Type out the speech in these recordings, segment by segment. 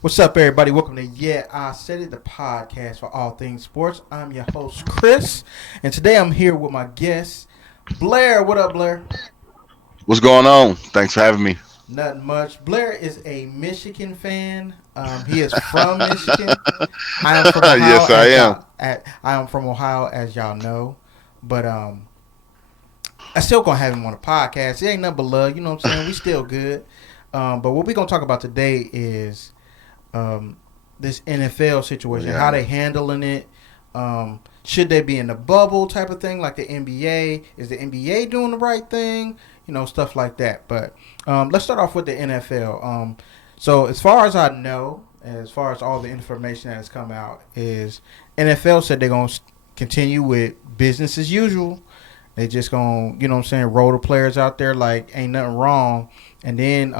What's up, everybody? Welcome to Yeah, I Said It, the podcast for all things sports. I'm your host, Chris, and today I'm here with my guest, Blair. What up, Blair? What's going on? Thanks for having me. Nothing much. Blair is a Michigan fan. He is from Michigan. I am from Ohio, Yes, I as am. y'all. I am from Ohio, as y'all know. But I still gonna have him on the podcast. It ain't nothing but love. You know what I'm saying? We still good. But what we gonna talk about today is um, this NFL situation, how Yeah. they handling it. Should they be in the bubble type of thing like the NBA? Is the NBA doing the right thing? You know, stuff like that. But let's start off with the NFL. So as far as I know, as far as all the information that has come out, is NFL said they're gonna continue with business as usual. They just gonna, you know what I'm saying, roll the players out there like ain't nothing wrong. And then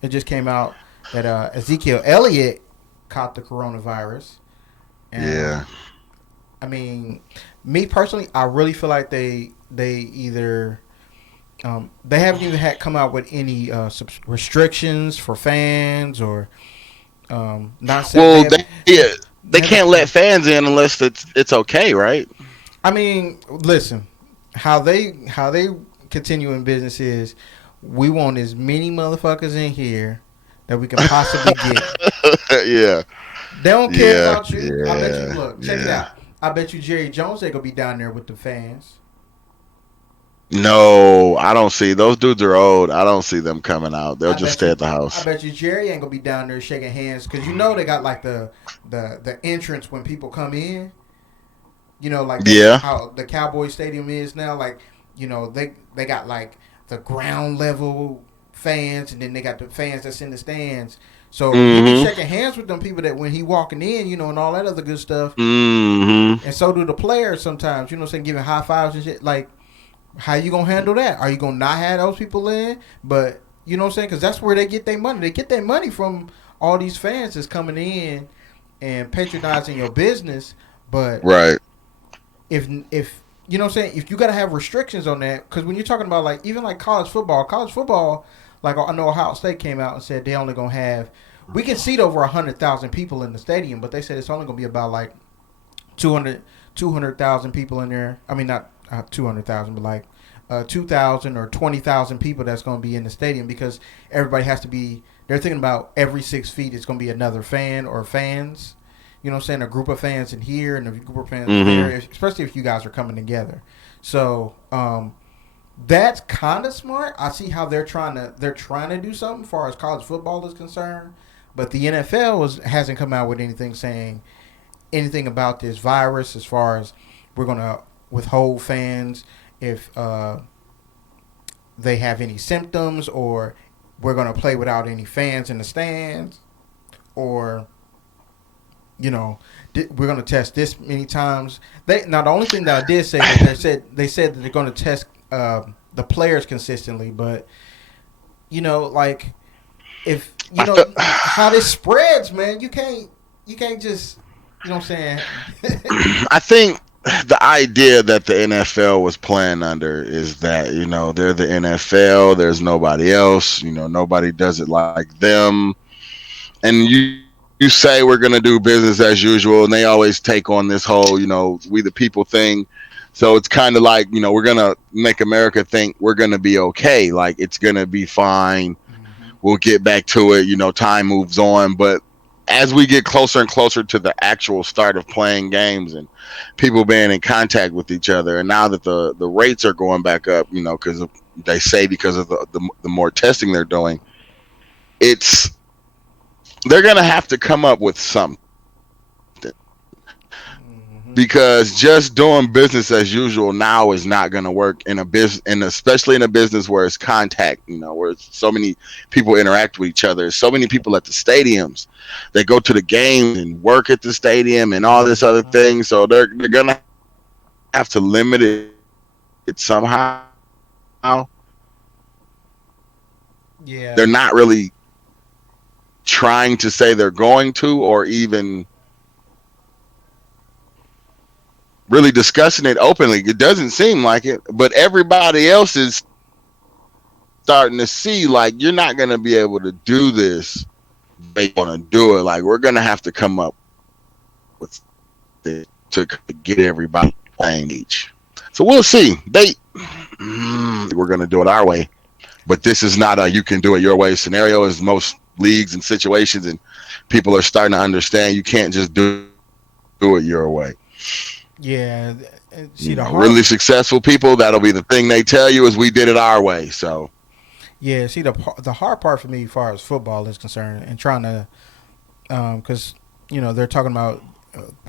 it just came out that Ezekiel Elliott caught the coronavirus. Yeah. And I mean, me personally, I really feel like they either they haven't even had come out with any restrictions for fans or not said Well, they they haven't. can't let fans in unless it's okay, right? I mean, listen, how they continue in business is we want as many motherfuckers in here that we can possibly get. Yeah. They don't care Yeah. about you. I bet you. Yeah. Look, check it Yeah. out. I bet you Jerry Jones ain't gonna be down there with the fans. No, I don't see those dudes are old. I don't see them coming out. They'll I just bet stay you. at the I house. bet you Jerry ain't gonna be down there shaking hands because you know they got like the entrance when people come in. You know, like that's Yeah. how the Cowboy Stadium is now. Like, you know, they got like the ground level fans, and then they got the fans that's in the stands. So he be Mm-hmm. shaking hands with them people that when he walking in, you know, and all that other good stuff. Mm-hmm. And so do the players sometimes. You know, what I'm saying, giving high fives and shit. Like, how you gonna handle that? Are you gonna not have those people in? But you know what I'm saying? Because that's where they get their money. They get their money from all these fans that's coming in and patronizing your business. But Right. if you know what I'm saying, if you gotta have restrictions on that, because when you're talking about like even like college football, like I know Ohio State came out and said they only gonna have we can seat over 100,000 people in the stadium, but they said it's only gonna be about like 200,000 people in there. I mean, not 200,000, but like 2,000 or 20,000 people that's going to be in the stadium because everybody has to be. They're thinking about every 6 feet, it's going to be another fan or fans. You know what I'm saying? A group of fans in here and a group of fans there, Mm-hmm. especially if you guys are coming together. So that's kind of smart. I see how they're trying to do something as far as college football is concerned, but the NFL hasn't come out with anything saying anything about this virus as far as we're gonna withhold fans if they have any symptoms or we're gonna play without any fans in the stands or you know we're gonna test this many times. They now the only thing that I did say that they said that they're gonna test the players consistently, but you know like if you I know feel, how this spreads, man, you can't just you know what I'm saying. I think the idea that the NFL was playing under is that they're the NFL. There's nobody else. Nobody does it like them. And you say we're gonna do business as usual, and they always take on this whole we the people thing. So it's kind of like we're gonna make America think we're gonna be okay. Like it's gonna be fine. Mhm. We'll get back to it. Time moves on, but as we get closer and closer to the actual start of playing games and people being in contact with each other, and now that the rates are going back up, because they say because of the more testing they're doing, it's they're gonna have to come up with something because Mhm. just doing business as usual now is not going to work in a business, and especially in a business where it's contact, where so many people interact with each other, so many people at the stadiums, they go to the games and work at the stadium and all this other Mhm. thing. So they're going to have to limit it somehow. They're not Yeah. really trying to say they're going to, or even really discussing it openly. It doesn't seem like it, but everybody else is starting to see like you're not going to be able to do this they want to do it. Like we're gonna have to come up with it to get everybody playing each. So we'll see. We're gonna do it our way, but this is not a you can do it your way scenario. As most leagues and situations, and people are starting to understand you can't just do it your way. Yeah, see Really successful people, that'll be the thing they tell you is we did it our way. So yeah, see the hard part for me, as far as football is concerned, and trying to, because they're talking about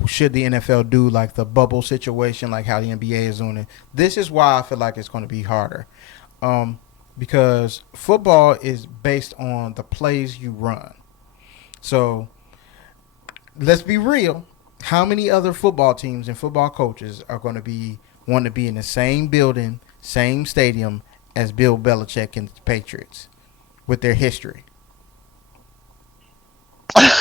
should the NFL do like the bubble situation, like how the NBA is doing it. This is why I feel like it's going to be harder, because football is based on the plays you run. So let's be real. How many other football teams and football coaches are going to want to be in the same building, same stadium as Bill Belichick and the Patriots with their history? Think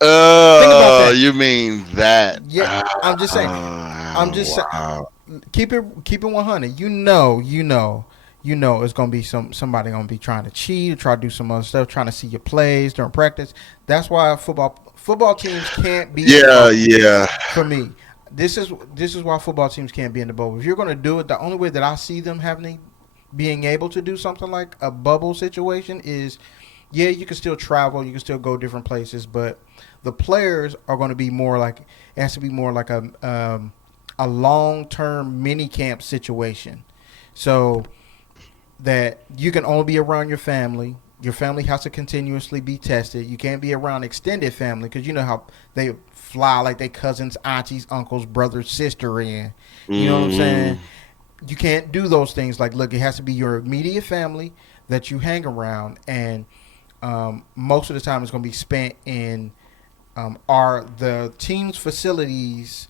about that. You mean that? Yeah, I'm just saying. Wow. Keep it 100. It's gonna be somebody gonna be trying to cheat or try to do some other stuff, trying to see your plays during practice. That's why football teams can't be. Yeah. For me, this is why football teams can't be in the bubble. If you're gonna do it, the only way that I see them being able to do something like a bubble situation is, yeah, you can still travel, you can still go different places, but the players are going to be more like it has to be more like a long-term mini camp situation, so that you can only be around your family. Your family has to continuously be tested. You can't be around extended family because you know how they fly like their cousins, aunties, uncles, brothers, sister in. You know what I'm saying? You can't do those things. Like, look, it has to be your immediate family that you hang around, and most of the time it's going to be spent in are the team's facilities,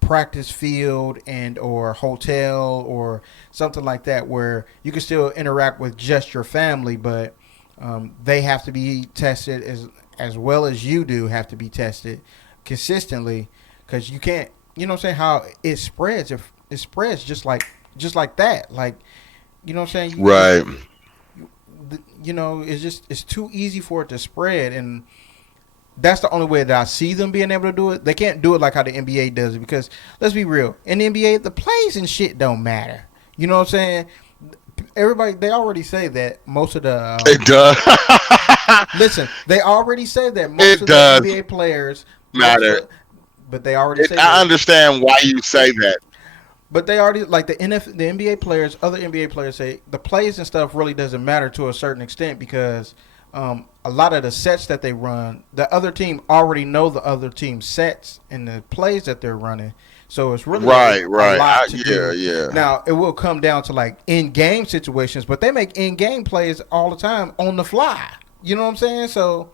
practice field and or hotel or something like that, where you can still interact with just your family, but they have to be tested as well as you do have to be tested consistently, because you can't, you know what I'm saying, how it spreads. If it spreads just like that, like, you know what I'm saying, right? It's too easy for it to spread, and that's the only way that I see them being able to do it. They can't do it like how the NBA does it, because let's be real, in the NBA the plays and shit don't matter. You know what I'm saying? Everybody, they already say that most of the it does. Listen, they already say that most of the NBA players matter, but they already say I understand why you say that. But they already, like the NBA players, other NBA players say the plays and stuff really doesn't matter to a certain extent, because a lot of the sets that they run, the other team already know the other team's sets and the plays that they're running. So it's really a lot to do. Yeah. Now, it will come down to like in-game situations, but they make in-game plays all the time on the fly. You know what I'm saying? So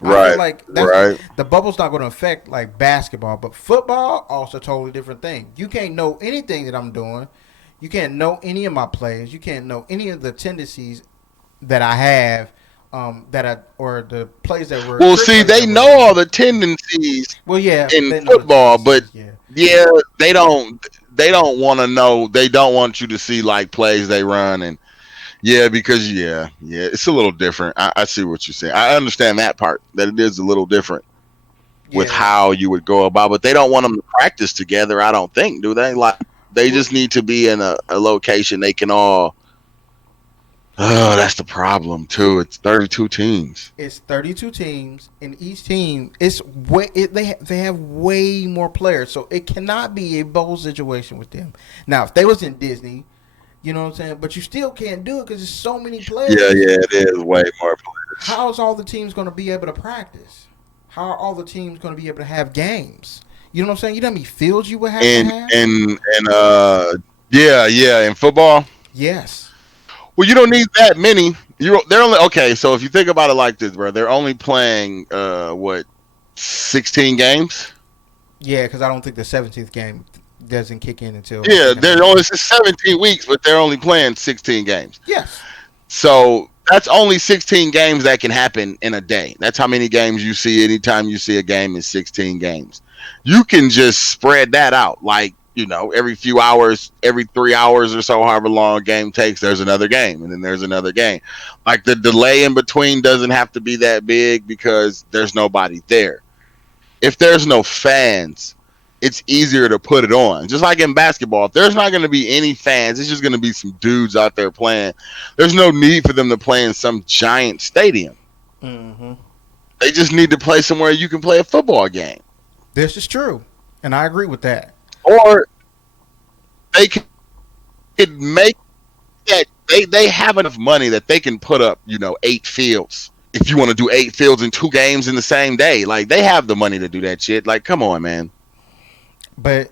I feel like the bubble's not going to affect like basketball, but football also totally different thing. You can't know anything that I'm doing. You can't know any of my plays. You can't know any of the tendencies that I have, or the plays that were. Well, see, they know all the tendencies. Well, yeah, in football, but yeah, they don't want to know. They don't want you to see like plays they run, and because it's a little different. I see what you're saying. I understand that part, that it is a little different with how you would go about, but they don't want them to practice together. I don't think, do they? Like, they just need to be in a location they can all. Oh, that's the problem too. It's 32 teams. It's 32 teams, and each team they have way more players, so it cannot be a bowl situation with them. Now, if they was in Disney, you know what I'm saying, but you still can't do it because there's so many players. Yeah, it is way more players. How is all the teams going to be able to practice? How are all the teams going to be able to have games? You know what I'm saying? You know how many fields you would have to have? In football. Yes. Well, you don't need that many. They're only okay. So if you think about it like this, bro, they're only playing 16 games. Yeah, because I don't think the 17th game doesn't kick in until. Yeah, they're only 17 weeks, but they're only playing 16 games. Yes. So that's only 16 games that can happen in a day. That's how many games you see. Anytime you see a game is 16 games. You can just spread that out. Like, every few hours, every 3 hours or so, however long a game takes, there's another game, and then there's another game. Like the delay in between doesn't have to be that big because there's nobody there. If there's no fans, it's easier to put it on. Just like in basketball, if there's not going to be any fans, it's just going to be some dudes out there playing. There's no need for them to play in some giant stadium. Mm-hmm. They just need to play somewhere you can play a football game. This is true, and I agree with that. Or they could make that they have enough money that they can put up, 8 fields. If you want to do 8 fields in 2 games in the same day, like they have the money to do that shit. Like, come on, man. But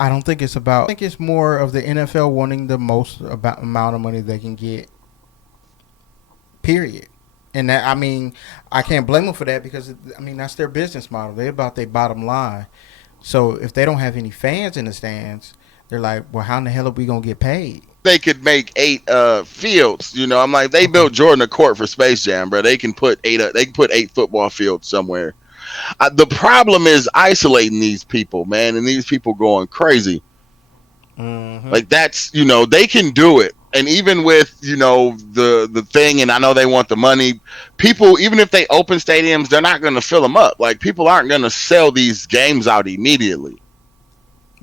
I don't think it's about. I think it's more of the NFL wanting the most amount of money they can get. Period. And that, I can't blame them for that because that's their business model. They're about their bottom line. So if they don't have any fans in the stands, they're like, well, how in the hell are we gonna get paid? They could make 8 fields. I'm like, they built Jordan a court for Space Jam, bro. They can put 8. They can put 8 football fields somewhere. The problem is isolating these people, man, and these people going crazy. Mm-hmm. Like that's, they can do it. And even with, the thing, and I know they want the money, people, even if they open stadiums, they're not going to fill them up. Like people aren't going to sell these games out immediately.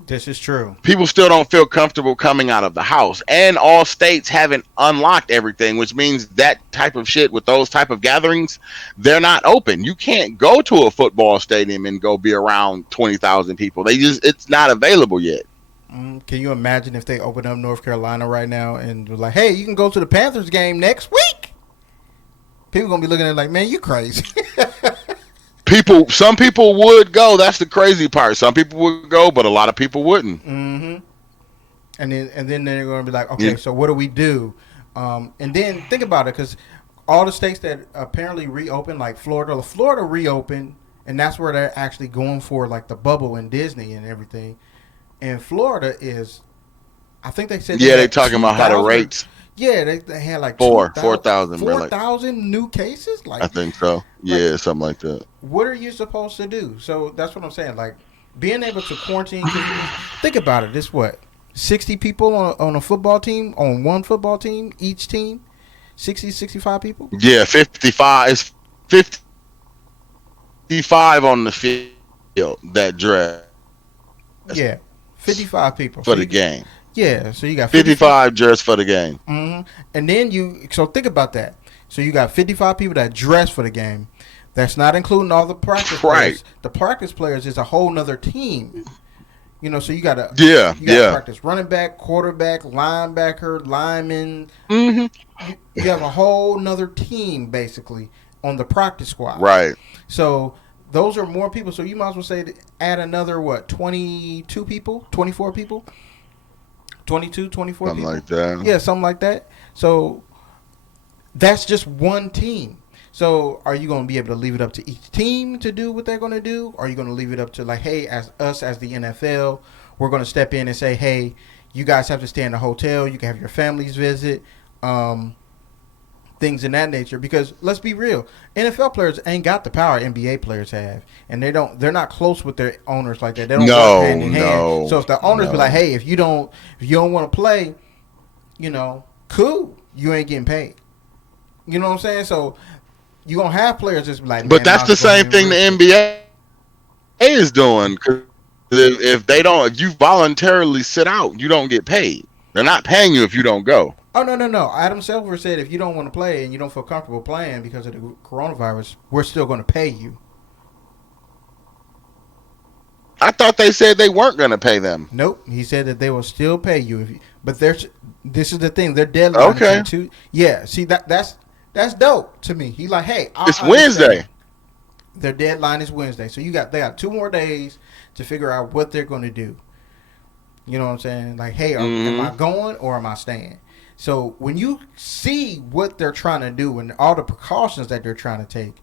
This is true. People still don't feel comfortable coming out of the house, and all states haven't unlocked everything, which means that type of shit with those type of gatherings, they're not open. You can't go to a football stadium and go be around 20,000 people. It's not available yet. Can you imagine if they open up North Carolina right now and they're like, hey, you can go to the Panthers game next week? People going to be looking at it like, man, you crazy. Some people would go. That's the crazy part. Some people would go, but a lot of people wouldn't. Mm-hmm. And then they're going to be like, okay, so what do we do? And then think about it, because all the states that apparently reopened, like Florida reopened, and that's where they're actually going for like the bubble in Disney and everything. And Florida is, I think they said they're talking about how the rates. Yeah, they had like 4,000 new cases. Like I think so. Yeah, like, something like that. What are you supposed to do? So that's what I'm saying. Like being able to quarantine. Think about it. It's what 60 people on a football team, on one football team, each team, 60, 65 people. Yeah, 55. It's 55 on the field that dress. Yeah, 55 people for the game. Yeah, so you got 55 dress for the game. Mm-hmm. And then so think about that. So you got 55 people that dress for the game. That's not including all the practice players. The practice players is a whole nother team. So you got to practice running back, quarterback, linebacker, lineman. Mm-hmm. You have a whole nother team basically on the practice squad. Right. So those are more people. So you might as well say add another 22 people, 24 people. 22, 24 something people. Like that. Yeah, something like that. So that's just one team. So are you going to be able to leave it up to each team to do what they're going to do? Or are you going to leave it up to like, hey, as the NFL, we're going to step in and say, hey, you guys have to stay in a hotel. You can have your families visit. Things in that nature, because let's be real, NFL players ain't got the power NBA players have, and they're not close with their owners like that. They don't work hand in hand. So if the owners be like, hey, if you don't want to play, cool, you ain't getting paid. You know what I'm saying? So you gonna have players just be like, but that's the same thing the NBA is doing. Cause if you voluntarily sit out, you don't get paid. They're not paying you if you don't go. Oh, no. Adam Silver said if you don't want to play and you don't feel comfortable playing because of the coronavirus, we're still going to pay you. I thought they said they weren't going to pay them. Nope. He said that they will still pay you. But this is the thing. Their deadline is too. Yeah. See, that's dope to me. He's like, hey. It's Wednesday. Their deadline is Wednesday. So they got 2 more days to figure out what they're going to do. You know what I'm saying? Like, hey, am I going or am I staying? So when you see what they're trying to do and all the precautions that they're trying to take,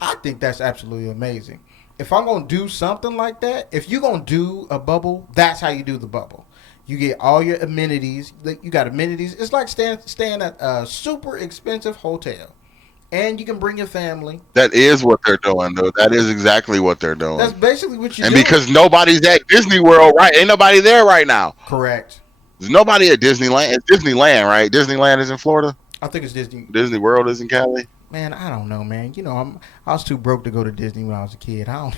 I think that's absolutely amazing. If I'm going to do something like that, if you're going to do a bubble, that's how you do the bubble. You get all your amenities. You got amenities. It's like staying at a super expensive hotel. and you can bring your family. That is what they're doing, though. That is exactly what they're That's doing. basically what you're And doing. because nobody's at Disney World, right? Ain't nobody there right now. Correct. There's nobody at Disneyland. It's Disneyland, right? Disneyland is in Florida. I think it's Disney. Disney World is in Cali. Man, I don't know, man. You know, I was too broke to go to Disney when I was a kid. I don't.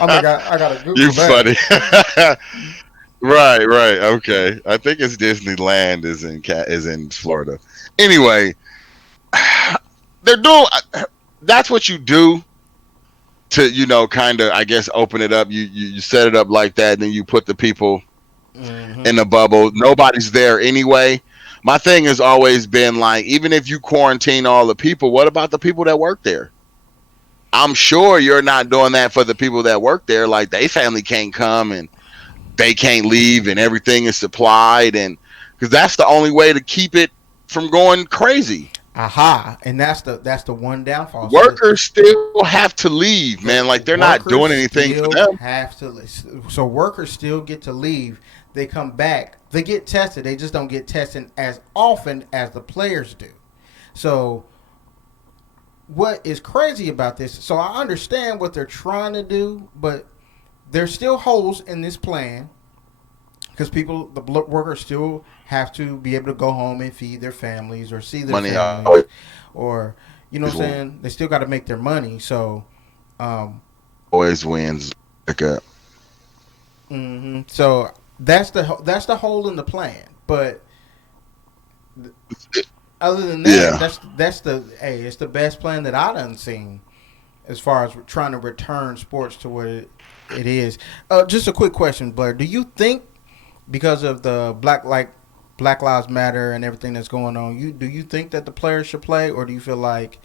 I'm like, I gotta Google You that. funny. Right, right. Okay. I think it's Disneyland is in Florida. Anyway, they're doing that's what you do to, kind of, I guess, open it up. You set it up like that, and then you put the people Hmm. in the bubble. Nobody's there anyway. My thing has always been like, even if you quarantine all the people, what about the people that work there? I'm sure you're not doing that for the people that work there. Like, they family can't come and they can't leave, and everything is supplied, and because that's the only way to keep it from going crazy. Aha, and that's the one downfall. So Workers still have to leave, man. Like, they're not workers doing anything for still them. have to. So workers still get to leave. They come back. They get tested. They just don't get tested as often as the players do. So what is crazy about this? So I understand what they're trying to do, but there's still holes in this plan because the workers still have to be able to go home and feed their families or see their Money families, or you know what I'm saying. They still got to make their money. So, um, always wins. Like a, so that's the hole in the plan. But other than that, yeah. it's the best plan that I done seen as far as trying to return sports to what it is. Just a quick question, Blair. Do you think because of the Black Lives Matter and everything that's going on, do you think that the players should play, or do you feel like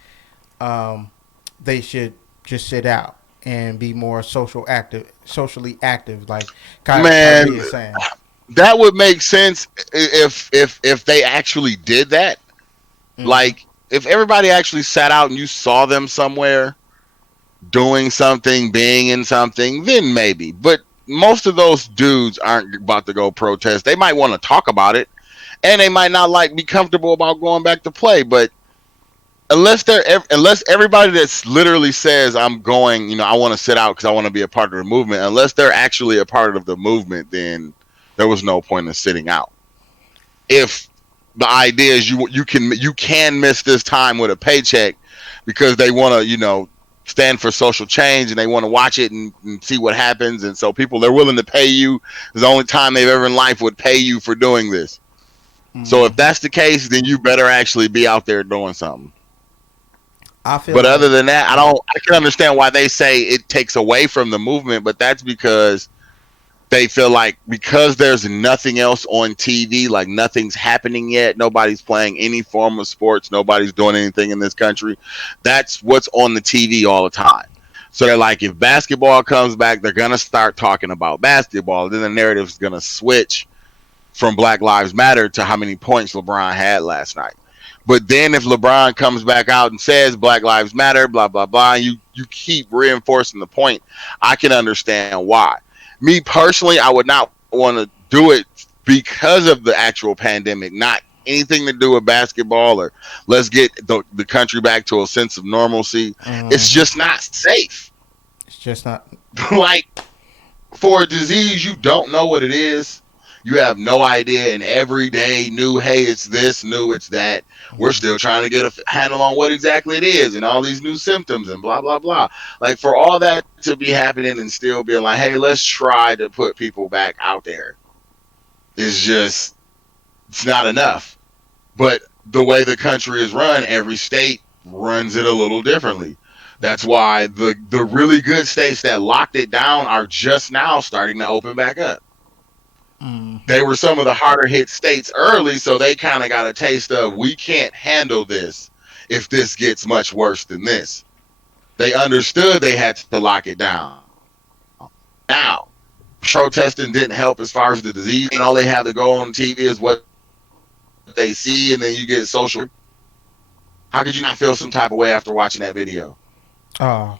they should just sit out and be more socially active, like Man, Kyrie is saying? that would make sense if they actually did that. Mm-hmm. Like, if everybody actually sat out and you saw them somewhere doing something, being in something, then maybe. But most of those dudes aren't about to go protest. They might want to talk about it, and they might not be comfortable about going back to play. But unless everybody that's literally says I'm going, I want to sit out because I want to be a part of the movement, unless they're actually a part of the movement, then there was no point in sitting out. If the idea is you can miss this time with a paycheck because they want to, stand for social change, and they want to watch it and see what happens, and so they're willing to pay you. It's the only time they've ever in life would pay you for doing this. So if Mm-hmm. that's the case, then you better actually be out there doing something. I feel But like other than that, I can understand why they say it takes away from the movement, but that's because they feel like because there's nothing else on TV, like nothing's happening yet, nobody's playing any form of sports, nobody's doing anything in this country. That's what's on the TV all the time. So they're like, if basketball comes back, they're gonna start talking about basketball. Then the narrative's gonna switch from Black Lives Matter to how many points LeBron had last night. But then if LeBron comes back out and says Black Lives Matter, blah blah blah, and you keep reinforcing the point, I can understand why. Me personally, I would not want to do it because of the actual pandemic, not anything to do with basketball or let's get the country back to a sense of normalcy. It's mm-hmm. just not safe. It's just not. Like, for a disease, you don't know what it is. You have no idea, and every day new, hey, it's this, new, it's that. We're Mm-hmm. still trying to get a handle on what exactly it is and all these new symptoms and blah, blah, blah. Like, for all that to be happening and still being like, hey, let's try to put people back out there is just, it's not enough. But the way the country is run, every state runs it a little differently. That's why the really good states that locked it down are just now starting to open back up. Mm-hmm. They were some of the harder hit states early, so they kind of got a taste of we can't handle this if this gets much worse than this. They understood they had to lock it down. Now, protesting didn't help as far as the disease, and all they have to go on TV is what they see, and then you get social. How could you not feel some type of way after watching that video? Oh.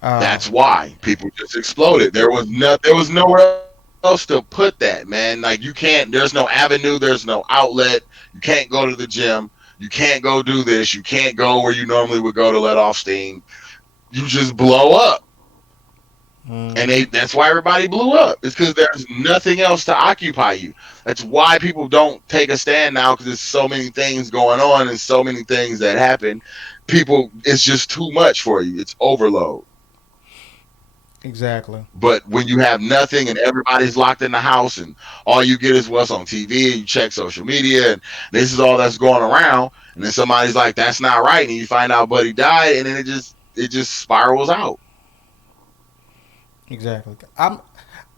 That's Oh. why people just exploded. There was nowhere. else to put that, man. Like you can't. There's no avenue. There's no outlet. You can't go to the gym. You can't go do this. You can't go where you normally would go to let off steam. You just blow up. And that's why everybody blew up. It's because there's nothing else to occupy you. That's why people don't take a stand now, because there's so many things going on and so many things that happen. People, it's just too much for you. It's overload. Exactly. But when you have nothing and everybody's locked in the house and all you get is what's on TV, and you check social media and this is all that's going around, and then somebody's like, that's not right, and you find out buddy died, and then it just spirals out. Exactly.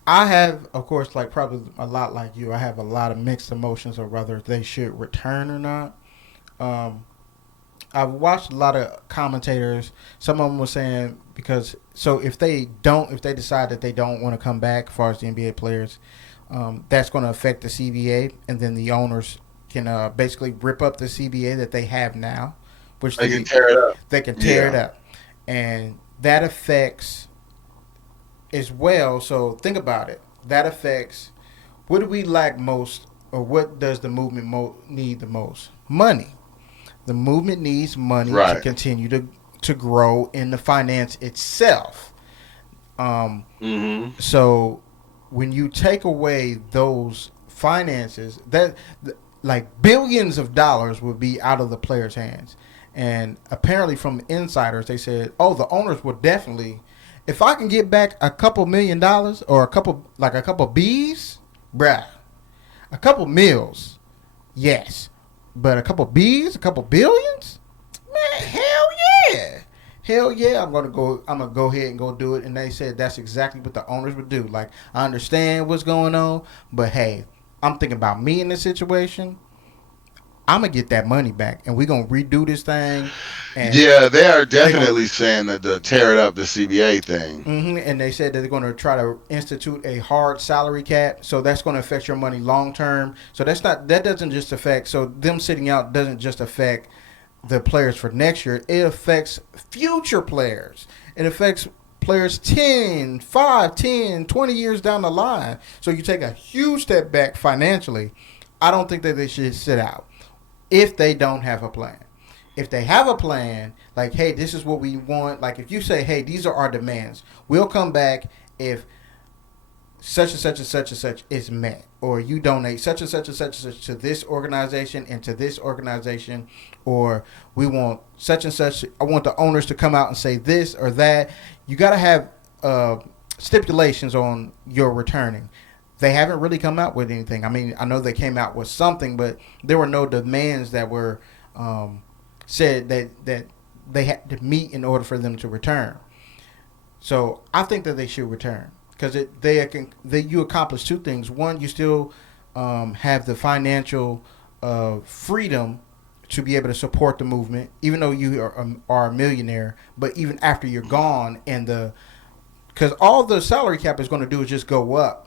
I have, of course, like probably a lot like you. I have a lot of mixed emotions of whether they should return or not. Um, I've watched a lot of commentators. Some of them were saying because so if they decide that they don't want to come back, as far as the NBA players, that's going to affect the CBA, and then the owners can basically rip up the CBA that they have now, which They can tear it up. they can tear it Yeah. up, and that affects as well. So think about it. That affects what do we lack most, or what does the movement need the most? Money. The movement needs money to Right. continue to grow in the finance itself. Mm-hmm. So when you take away those finances, like billions of dollars would be out of the players' hands. And apparently, from insiders, they said, "Oh, the owners will definitely, if I can get back a couple $1 million or a couple B's, bruh, a couple mils, yes, but a couple B's, a couple billions, man, hell yeah, I'm gonna go ahead and go do it." And they said that's exactly what the owners would do. Like, I understand what's going on, but hey, I'm thinking about me in this situation. I'm gonna get that money back, and we're gonna redo this thing, and Yeah, they are they gonna definitely saying that the tear it up the CBA thing. and they said that they're going to try to institute a hard salary cap, so that's going to affect your money long term. So that doesn't just affect, so them sitting out doesn't just affect the players for next year. It affects future players. It affects players 10, 5, 10, 20 years down the line. So you take a huge step back financially. I don't think that they should sit out if they don't have a plan. If they have a plan, like, hey, this is what we want. Like, if you say, hey, these are our demands, we'll come back if such and such and such and such is met, or you donate such and such and such and such to this organization and to this organization, or we want such and such. I want the owners to come out and say this or that. You got to have stipulations on your returning. They haven't really come out with anything. I mean, I know they came out with something, but there were no demands that were said that they had to meet in order for them to return. So I think that they should return because you accomplish two things. One, you still have the financial freedom to be able to support the movement, even though you are a millionaire. But even after you're gone, because all the salary cap is going to do is just go up.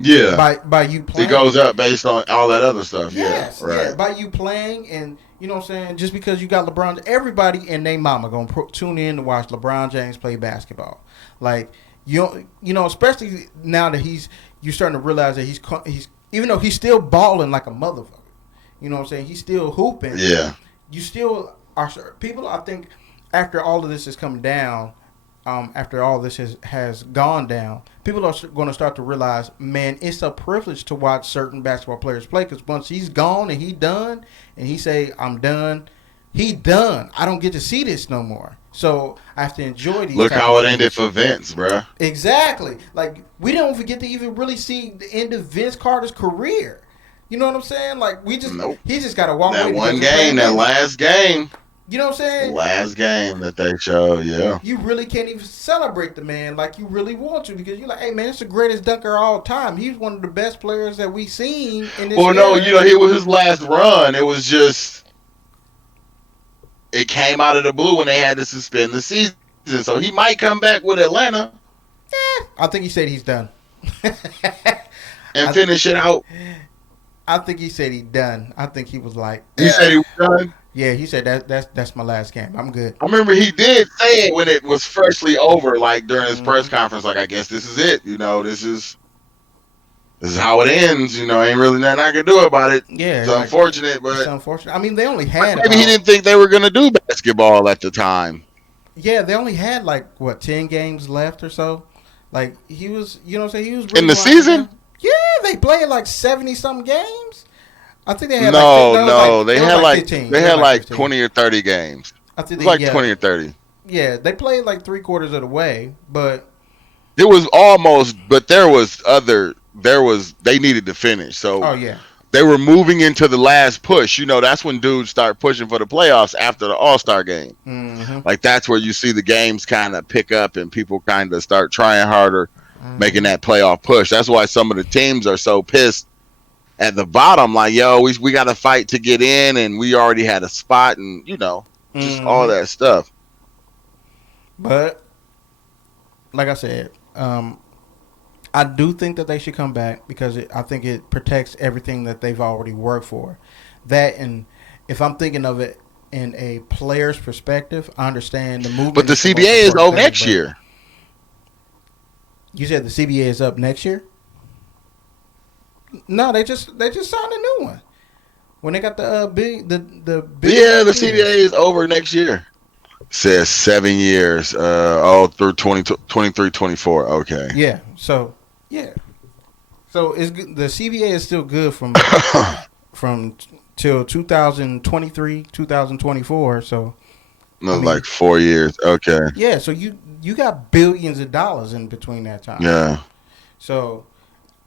Yeah, By you it playing. goes up based on all that other stuff. Yeah, Yes, yeah. right. By you playing, and you know what I'm saying, just because you got LeBron, everybody and their mama gonna tune in to watch LeBron James play basketball. Like especially now that you're starting to realize that he's even though he's still balling like a motherfucker. You know what I'm saying? He's still hooping. Yeah, You still are people. I think after all of this is coming down, after all this has gone down, people are going to start to realize, man, it's a privilege to watch certain basketball players play because once he's gone and he done, and he say, I'm done, he done. I don't get to see this no more. So I have to enjoy these. look type how of it ended things. for Vince, bruh. Exactly. Like, we don't forget to even really see the end of Vince Carter's career. You know what I'm saying? Like, Nope. he just got to walk That away because one of the game, that pandemic. last game, You know what I'm saying? last game that they showed. Yeah. You really can't even celebrate the man like you really want to because you're like, hey man, it's the greatest dunker of all time. He's one of the best players that we've seen in this Well, no, era. it was his last run. It was just it came out of the blue when they had to suspend the season. So he might come back with Atlanta I think he said he's done. and I, finish it out. I think he said he's done. I think he was like, He said he was done. Yeah, he said that's my last game. I'm good. I remember he did say it when it was freshly over, like during his press Hmm. conference, like I guess this is it. This is how it ends. Ain't really nothing I can do about it. It's Yeah, like unfortunate, it's but unfortunate. I mean, they only had maybe he about didn't think they were gonna do basketball at the time. yeah, they only had like what 10 games left or so. Like he was, you know, what I'm saying he was In really the winding season? down. Yeah, they played like 70 some games. I think they had like No, no, it was like no. They it was had like like 15. they It was had like like 15. 20 or 30 games. I think It was they like 20 or 30. yeah they played like 3/4 of the way, but It was almost, but they needed to finish. So oh yeah. they were moving into the last push. That's when dudes start pushing for the playoffs after the All-Star game. Mm-hmm. Like that's where you see the games kind of pick up and people kind of start trying harder, making Mm-hmm. that playoff push. That's why some of the teams are so pissed at the bottom, like, yo, we got to fight to get in, and we already had a spot, and just all Mm-hmm. that stuff. But like I said, I do think that they should come back because I think it protects everything that they've already worked for. That and if I'm thinking of it in a player's perspective, I understand the But movement the is the most CBA is important over thing. next But year. you said the CBA is up next year. No, they just signed a new one when they got the big Yeah, money the CBA deals. is over next year. Says 7 years, all through 23, 24. Okay. Yeah, so yeah, so it's good. The CBA is still good from till 2023, 2024. So I No, mean, like 4 years. Okay. yeah, so you got billions of dollars in between that time. Yeah. So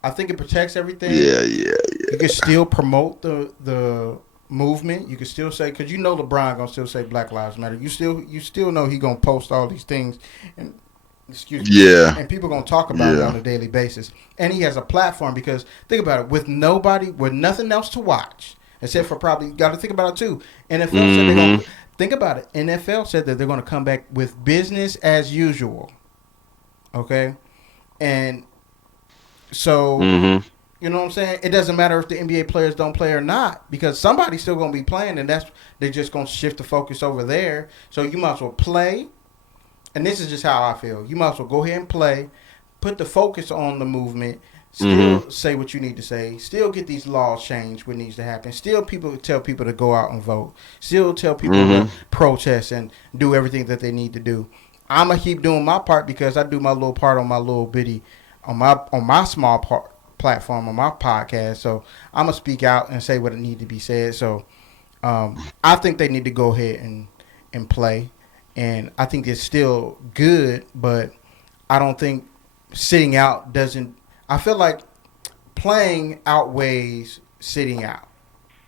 I think it protects everything. Yeah, yeah. You can still promote the movement. You can still say because LeBron gonna still say Black Lives Matter. You still know he gonna post all these things, and excuse me, Yeah. and people gonna talk about it Yeah. on a daily basis. And he has a platform because think about it, with nothing else to watch except for probably you got to think about it too. NFL said they're gonna Mm-hmm. think about it. NFL said that they're gonna come back with business as usual. Okay, and so Mm-hmm. you know what I'm saying? It doesn't matter if the NBA players don't play or not because somebody's still going to be playing, and they're just going to shift the focus over there. So you might as well play, and this is just how I feel. You might as well go ahead and play, put the focus on the movement, Mm-hmm. still say what you need to say, still get these laws changed what needs to happen, still people tell people to go out and vote, still tell people to Mm-hmm. protest and do everything that they need to do. I'm gonna keep doing my part because I do my little part on my little bitty on my small part platform on my podcast. So I'm gonna speak out and say what it need to be said. So I think they need to go ahead and play, and I think it's still good, but I don't think sitting out doesn't. I feel like playing outweighs sitting out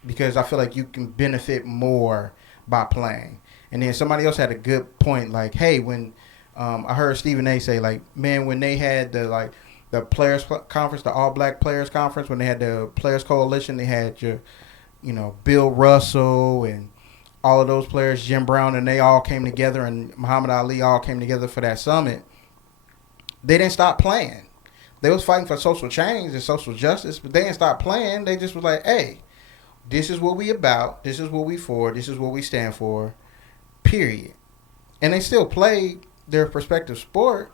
because I feel like you can benefit more by playing. And then somebody else had a good point, like, hey, when I heard Stephen A. say, like, man, when they had the players conference, the All Black Players Conference, when they had the Players Coalition, they had Bill Russell and all of those players, Jim Brown, and they all came together, and Muhammad Ali all came together for that summit. They didn't stop playing. They was fighting for social change and social justice, but they didn't stop playing. They just was like, hey, this is what we about. This is what we for. This is what we stand for. Period. And they still play their respective sport,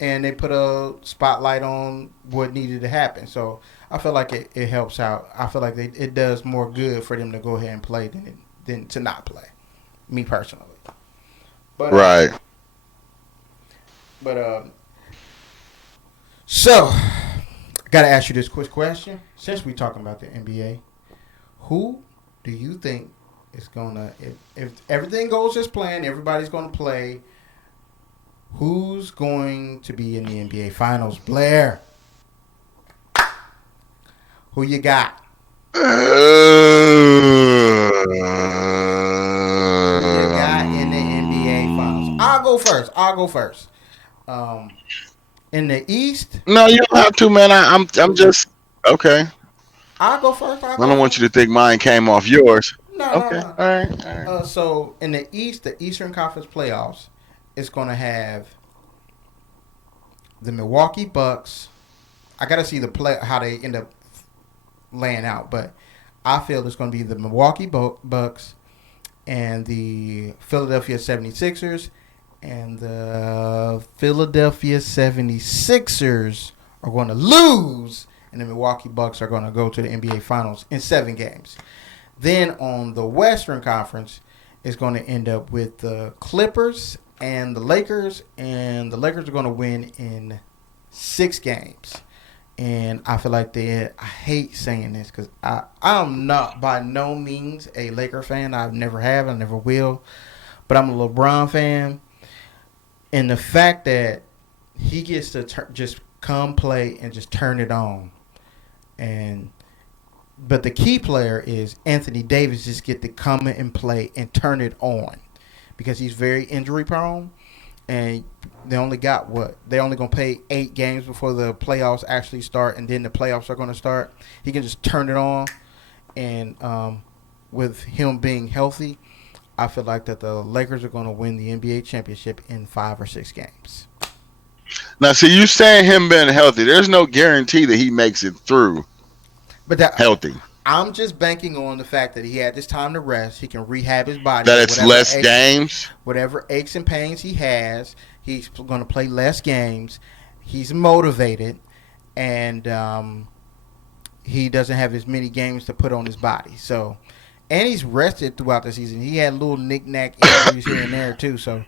and they put a spotlight on what needed to happen. So I feel like it helps out. I feel like it does more good for them to go ahead and play than to not play. Me personally. But Right. but so gotta ask you this quick question. Since we talking about the NBA, who do you think is gonna if everything goes as planned, everybody's gonna play? Who's going to be in the NBA Finals? Blair, who you got? Who you got in the NBA Finals? I'll go first. Um, in the East, No, you don't have to, man. I'm just okay. I'll go first. I'll I go don't want first. you to think mine came off yours. No, no, Okay. no. All right. All right. So in the East, the Eastern Conference playoffs, it's going to have the Milwaukee Bucks. I got to see the play how they end up laying out, but I feel it's going to be the Milwaukee Bucks, and the Philadelphia 76ers. And the Philadelphia 76ers are going to lose, and the Milwaukee Bucks are going to go to the NBA Finals in 7 games. Then on the Western Conference, it's going to end up with the Clippers and the Lakers, and the Lakers are going to win in 6 games. And I feel like I hate saying this because I'm not by no means a Laker fan. I never have, I never will. But I'm a LeBron fan. And the fact that he gets to just come play and just turn it on. But the key player is Anthony Davis just get to come in and play and turn it on. Because he's very injury prone. And they only got They only going to play 8 games before the playoffs actually start. And then the playoffs are going to start. He can just turn it on. And with him being healthy, I feel like that the Lakers are going to win the NBA championship in 5 or 6 games. Now, see, you saying him being healthy, there's no guarantee that he makes it through healthy. I'm just banking on the fact that he had this time to rest. He can rehab his body. That it's less games. Whatever aches and pains he has, he's going to play less games. He's motivated, and he doesn't have as many games to put on his body. So, and he's rested throughout the season. He had little knick-knack injuries here and there too. So,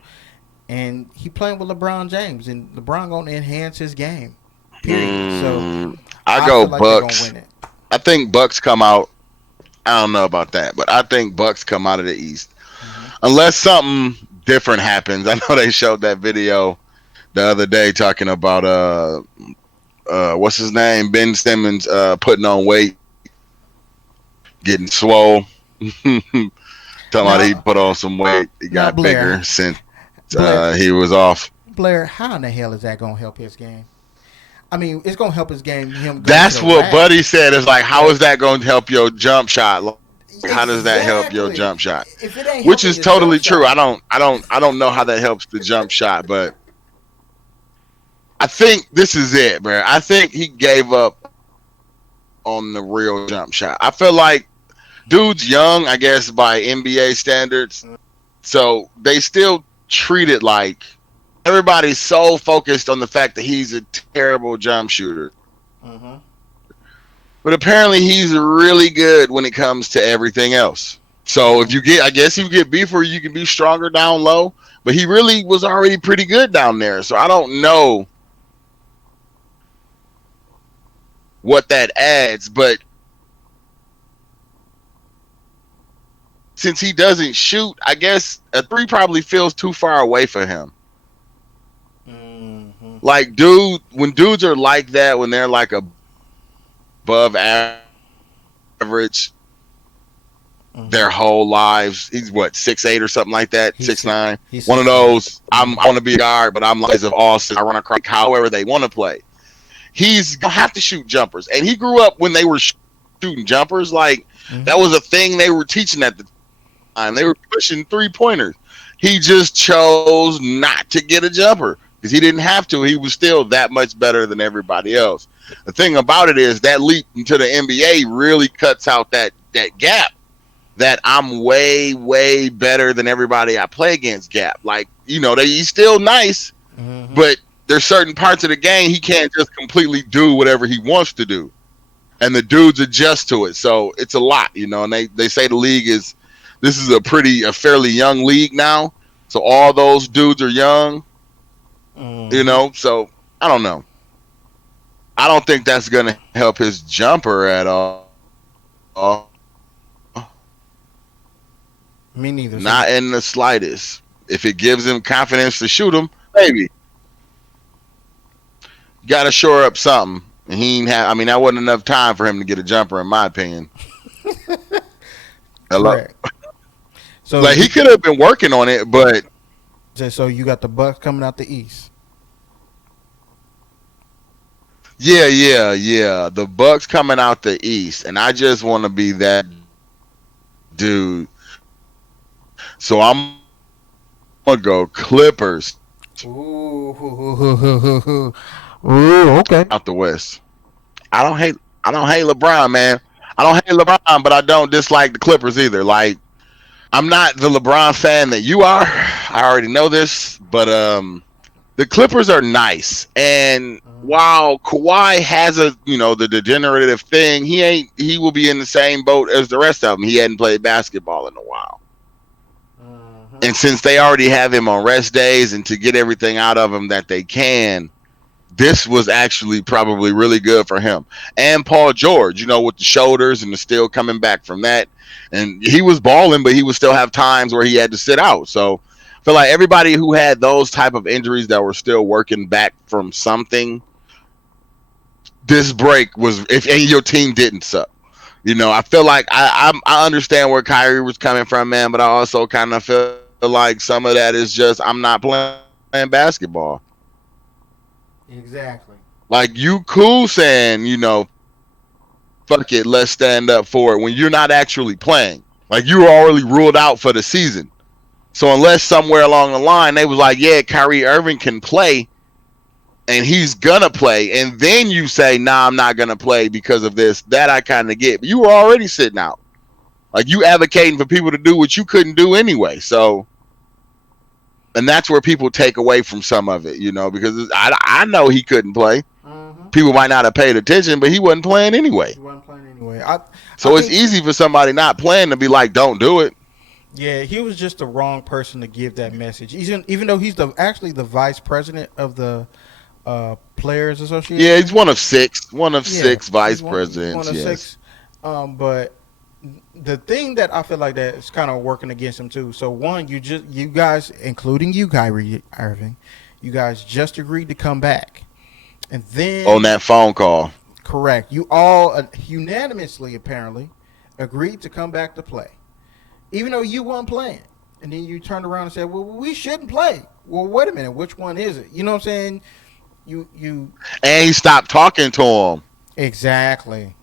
and he playing with LeBron James, and LeBron going to enhance his game. Period. So I go Bucks. I think Bucks come out. I don't know about that, but I think Bucks come out of the East, unless something different happens. I know they showed that video the other day talking about what's his name, Ben Simmons, putting on weight, getting swole. Talking about he put on some weight. He got bigger since he was off. Blair, how in the hell is that going to help his game? I mean, it's going to help his game. That's what Buddy said. It's like, how is that going to help your jump shot? Like, how does that help your jump shot? Which is totally true. I don't know how that helps the jump shot, but I think this is it, bro. I think he gave up on the real jump shot. I feel like dude's young, I guess, by NBA standards. So they still treat it like everybody's so focused on the fact that he's a terrible jump shooter. But apparently he's really good when it comes to everything else. So if you get beef or you can be stronger down low. But he really was already pretty good down there. So I don't know what that adds, but since he doesn't shoot, I guess a 3 probably feels too far away for him. Like, when dudes are like that, when they're like above average their whole lives, he's what, 6'8" or something like that, 6'9". One of those. I want to be a guard, but I'm like of Austin. I run across however they want to play. He's gonna have to shoot jumpers, and he grew up when they were shooting jumpers. Like that was a thing they were teaching at the time. They were pushing 3-pointers. He just chose not to get a jumper because he didn't have to. He was still that much better than everybody else. The thing about it is that leap into the NBA really cuts out that gap. That I'm way, way better than everybody I play against gap. Like, he's still nice, but there's certain parts of the game he can't just completely do whatever he wants to do. And the dudes adjust to it. So it's a lot, and they say the league this is a fairly young league now. So all those dudes are young, so I don't know. I don't think that's going to help his jumper at all. Me neither. Not in the slightest. If it gives him confidence to shoot him, maybe. Got to shore up something. And he ain't have. I mean, that wasn't enough time for him to get a jumper, in my opinion. Hello. So like he could have been working on it, but so you got the Bucks coming out the East. Yeah. The Bucks coming out the East, and I just want to be that dude. So I'm gonna go Clippers. Ooh, okay. Out the West. I don't hate LeBron, man. I don't hate LeBron, but I don't dislike the Clippers either. Like, I'm not the LeBron fan that you are. I already know this, but the Clippers are nice, and while Kawhi has the degenerative thing, he will be in the same boat as the rest of them. He hadn't played basketball in a while. And since they already have him on rest days and to get everything out of him that they can, this was actually probably really good for him. And Paul George, with the shoulders and the still coming back from that. And he was balling, but he would still have times where he had to sit out. So I feel like everybody who had those type of injuries that were still working back from something, this break was, if your team didn't suck. I feel like I understand where Kyrie was coming from, man, but I also kind of feel like some of that is just I'm not playing basketball. Exactly. Like you cool saying, fuck it, let's stand up for it when you're not actually playing. Like you were already ruled out for the season. So unless somewhere along the line they was like, yeah, Kyrie Irving can play and he's gonna play, and then you say, nah, I'm not gonna play because of this, that I kind of get. But you were already sitting out. Like you advocating for people to do what you couldn't do anyway. So, and that's where people take away from some of it, because I know he couldn't play. People might not have paid attention, but he wasn't playing anyway. He wasn't playing anyway. So it's easy for somebody not playing to be like, don't do it. Yeah, he was just the wrong person to give that message. Even though he's actually the vice president of the Players Association. Yeah, he's one of six vice presidents. One of six. But the thing that I feel like that is kind of working against him too. So one, you guys, including you, Kyrie Irving, you guys just agreed to come back, and then on that phone call, correct? You all unanimously, apparently, agreed to come back to play, even though you weren't playing. And then you turned around and said, "Well, we shouldn't play." Well, wait a minute, which one is it? You know what I'm saying? You and he stopped talking to him. Exactly.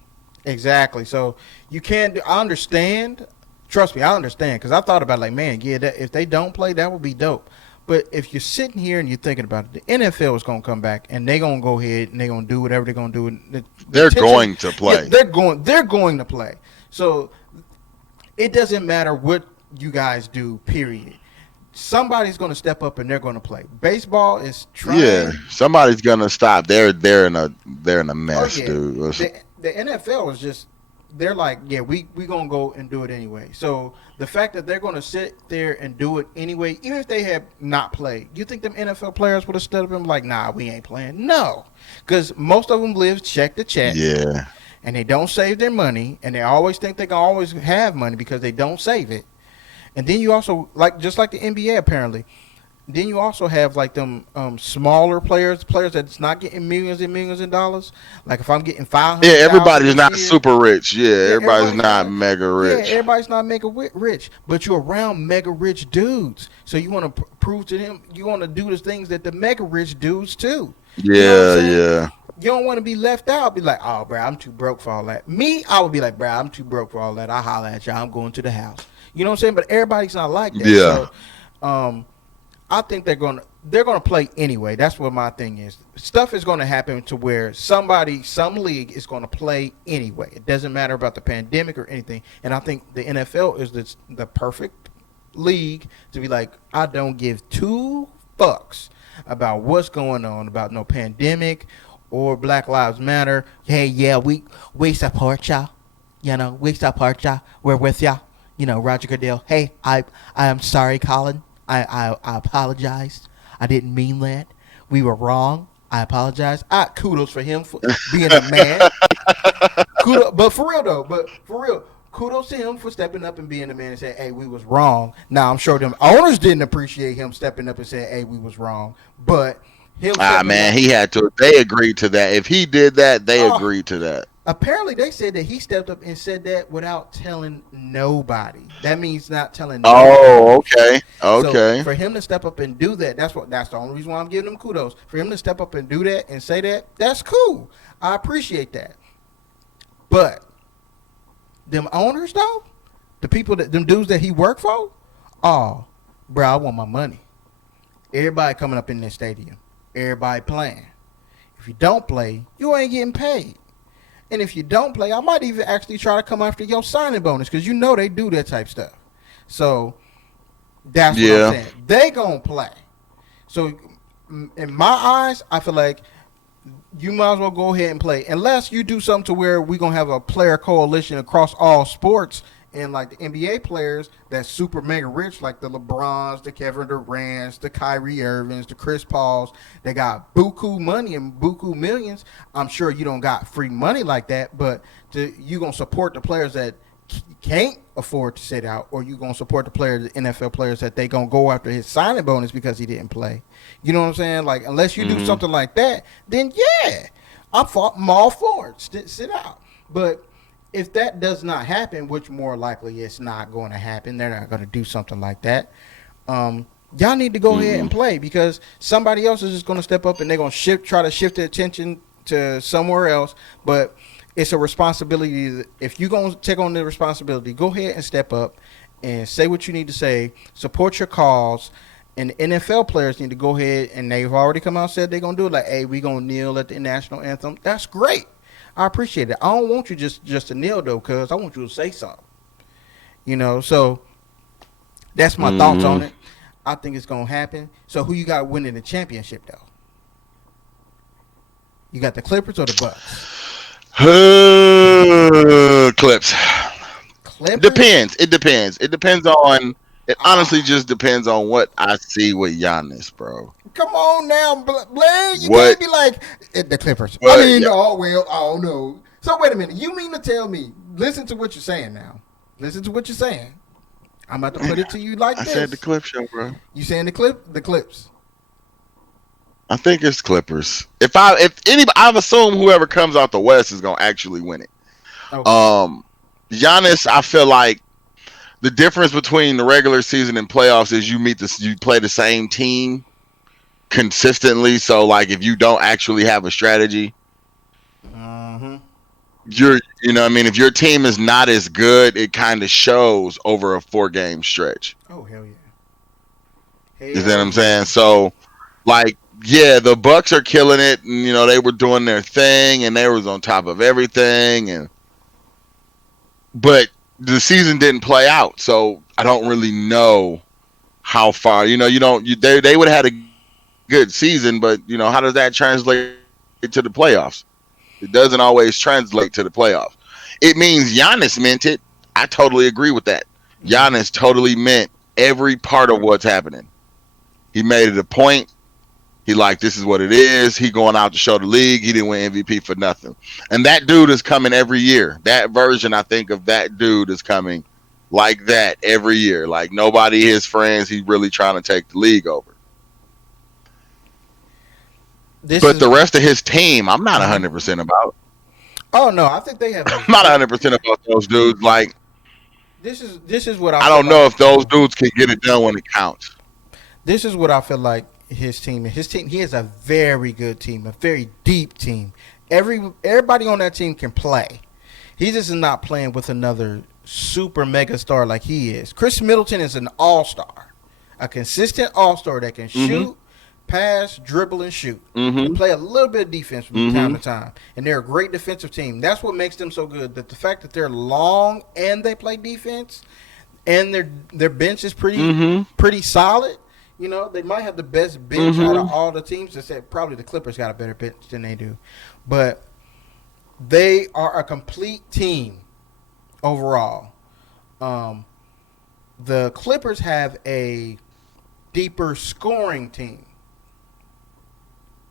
So you can't. I understand. Trust me, I understand because I thought about it like, man, yeah, if they don't play, that would be dope. But if you're sitting here and you're thinking about it, the NFL is going to come back and they're going to go ahead and they're going to do whatever they're going to do. They're going to play. Yeah, they're going to play. So it doesn't matter what you guys do. Period. Somebody's going to step up and they're going to play. Baseball is trying. Yeah, somebody's going to stop. They're in a mess, dude. The NFL is just, they're like, yeah, we going to go and do it anyway. So the fact that they're going to sit there and do it anyway, even if they have not played, you think them NFL players would have stood up and like, nah, we ain't playing? No, because most of them live check to check. Yeah. And they don't save their money, and they always think they can always have money because they don't save it. And then you also, just like the NBA apparently, then you also have like them smaller players that's not getting millions and millions of dollars. Like if I'm getting $500. Yeah, everybody's not super rich. Yeah, everybody's not mega rich. Yeah, everybody's not mega rich. But you're around mega rich dudes, so you want to prove to them, you want to do the things that the mega rich dudes too. Yeah, yeah. You don't want to be left out. Be like, oh, bro, I'm too broke for all that. Me, I would be like, bro, I'm too broke for all that. I'll holler at y'all. I'm going to the house. You know what I'm saying? But everybody's not like that. Yeah. So, I think they're gonna play anyway. That's what my thing is. Stuff is gonna happen to where some league is gonna play anyway. It doesn't matter about the pandemic or anything. And I think the NFL is the perfect league to be like, I don't give two fucks about what's going on, about no pandemic or Black Lives Matter. Hey, yeah, we support y'all. We support y'all. We're with y'all. Roger Goodell. Hey, I am sorry, Colin. I apologized. I didn't mean that. We were wrong. I apologize. Kudos for him for being a man. But for real, kudos to him for stepping up and being a man and saying, hey, we was wrong. Now, I'm sure them owners didn't appreciate him stepping up and saying, hey, we was wrong. But he had to. They agreed to that. If he did that, they agreed to that. Apparently, they said that he stepped up and said that without telling nobody. That means not telling nobody. Oh, okay. So for him to step up and do that, that's the only reason why I'm giving him kudos. For him to step up and do that and say that, that's cool. I appreciate that. But them owners, though, the people them dudes that he worked for, oh, bro, I want my money. Everybody coming up in this stadium. Everybody playing. If you don't play, you ain't getting paid. And if you don't play, I might even actually try to come after your signing bonus because they do that type stuff. So that's what I'm Yeah. saying. They gonna play. So in my eyes, I feel like you might as well go ahead and play, unless you do something to where we're gonna have a player coalition across all sports, and like the NBA players that's super mega rich, like the LeBrons, the Kevin Durant's, the Kyrie Irvings, the Chris Pauls, they got buku money and buku millions. I'm sure you don't got free money like that, but you gonna support the players that can't afford to sit out, or you gonna support the players, the NFL players, that they gonna go after his signing bonus because he didn't play. You know what I'm saying? Like, unless you do something like that, then yeah, I'm all for it. Sit out. But if that does not happen, which more likely it's not going to happen, they're not going to do something like that. Y'all need to go ahead and play, because somebody else is just going to step up and they're going to try to shift their attention to somewhere else. But it's a responsibility. If you're going to take on the responsibility, go ahead and step up and say what you need to say. Support your cause. And the NFL players need to go ahead, and they've already come out and said they're going to do it. Like, hey, we're going to kneel at the national anthem. That's great. I appreciate it. I don't want you just to kneel, though, because I want you to say something. You know, so that's my thoughts on it. I think it's going to happen. So who you got winning the championship, though? You got the Clippers or the Bucks? Clips. Clippers? Depends. It depends. It depends on. It honestly just depends on what I see with Giannis, bro. Come on now, Blaine. You What? can't be like the Clippers. What? I mean, oh, well, I don't know. So wait a minute. You mean to tell me, listen to what you're saying now. Listen to what you're saying. I'm about to put it to you like I this. said the Clip show, bro. You saying the Clips. I think it's Clippers. If anybody, I've assumed whoever comes out the West is gonna actually win it. Okay. Giannis, I feel like the difference between the regular season and playoffs is you play the same team consistently. So like, if you don't actually have a strategy, you know what I mean, if your team is not as good, it kind of shows over a 4-game stretch. Oh, hell yeah. You know what I'm saying? So like, yeah, the Bucks are killing it, and you know, they were doing their thing and they was on top of everything, but the season didn't play out, so I don't really know how far. You know, they would have had a good season, but you know, how does that translate to the playoffs? It doesn't always translate to the playoffs. It means Giannis meant it. I totally agree with that. Giannis totally meant every part of what's happening. He made it a point. He like, this is what it is. He going out to show the league he didn't win MVP for nothing. And that dude is coming every year. That version, I think, of that dude is coming like that every year. Like, nobody, his friends, he's really trying to take the league over. But the rest of his team, I'm not 100% about. Oh no, I think they have. I'm not 100% about those dudes. Like, this is what I don't know if those dudes can get it done when it counts. This is what I feel like his team. He has a very good team, a very deep team. Everybody on that team can play. He just is not playing with another super mega star like he is. Chris Middleton is an all-star, a consistent all-star that can shoot, pass, dribble, and shoot. And play a little bit of defense from time to time. And they're a great defensive team. That's what makes them so good. That the fact that they're long and they play defense, and their bench is pretty solid. You know, they might have the best bench out of all the teams. Except probably the Clippers got a better bench than they do. But they are a complete team overall. The Clippers have a deeper scoring team.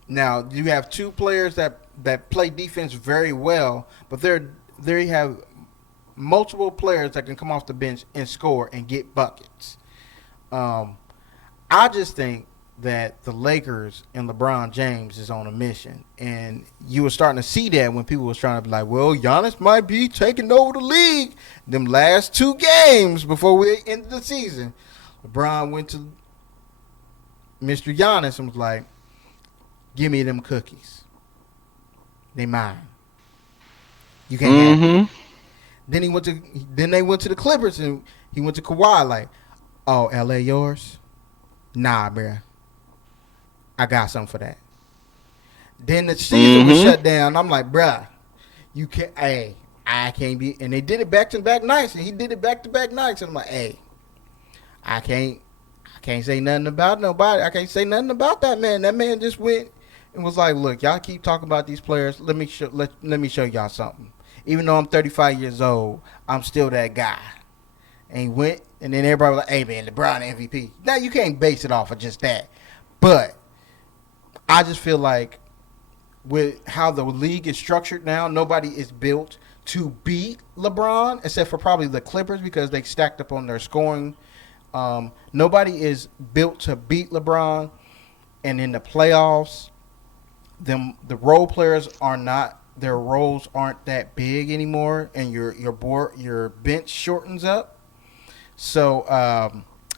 Now, you have two players that play defense very well, but they have multiple players that can come off the bench and score and get buckets. I just think that the Lakers and LeBron James is on a mission. And you were starting to see that when people was trying to be like, well, Giannis might be taking over the league. Them last 2 games before we ended the season, LeBron went to Mr. Giannis and was like, give me them cookies. They mine. You can't have it. Then they went to the Clippers and he went to Kawhi like, oh, LA yours? Nah, bruh. I got something for that. Then the season was shut down. I'm like, bruh, you can't. I can't be. And they did it back to back nights, and he did it back to back nights. And I'm like, hey, I can't say nothing about nobody. I can't say nothing about that man. That man just went and was like, "Look, y'all keep talking about these players. Let me show y'all something. Even though I'm 35 years old, I'm still that guy." And he went, and then everybody was like, "Hey man, LeBron MVP." Now you can't base it off of just that, but I just feel like with how the league is structured now, nobody is built to beat LeBron except for probably the Clippers because they stacked up on their scoring. Nobody is built to beat LeBron, and in the playoffs, the role players are not their roles aren't that big anymore, and your bench shortens up. So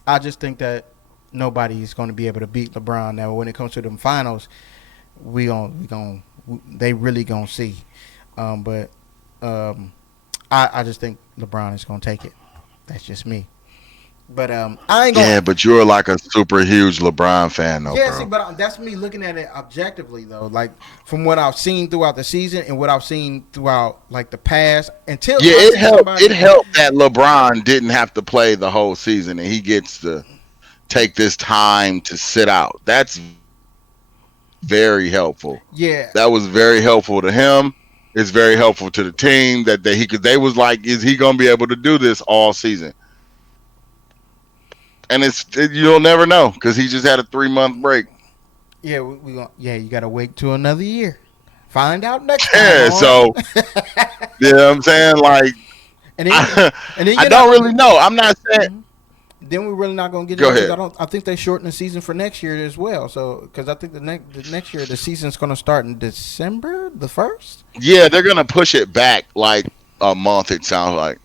I just think that nobody's going to be able to beat LeBron. Now, when it comes to them finals, they really gonna see. But I just think LeBron is gonna take it. That's just me. But I ain't gonna. Yeah, but you're like a super huge LeBron fan, though, Yeah, bro. see, but that's me looking at it objectively, though. Like from what I've seen throughout the season and what I've seen throughout like the past. Until Yeah, I it see helped. somebody, It helped that LeBron didn't have to play the whole season, and he gets to take this time to sit out. That's very helpful. yeah, That was very helpful to him. It's very helpful to the team that he could. They was like, is he gonna be able to do this all season? And you'll never know because he just had a 3 month break. yeah, yeah. You gotta wait till another year. Find out next time, Yeah, Horn. so you know what I'm saying? Like and then, I, and then I you're don't not. really know. I'm not saying. Then we're really not gonna get Go into because ahead. I think they shortened the season for next year as well. So because I think the next year the season's gonna start in December the 1st. Yeah, they're gonna push it back like a month. It sounds like.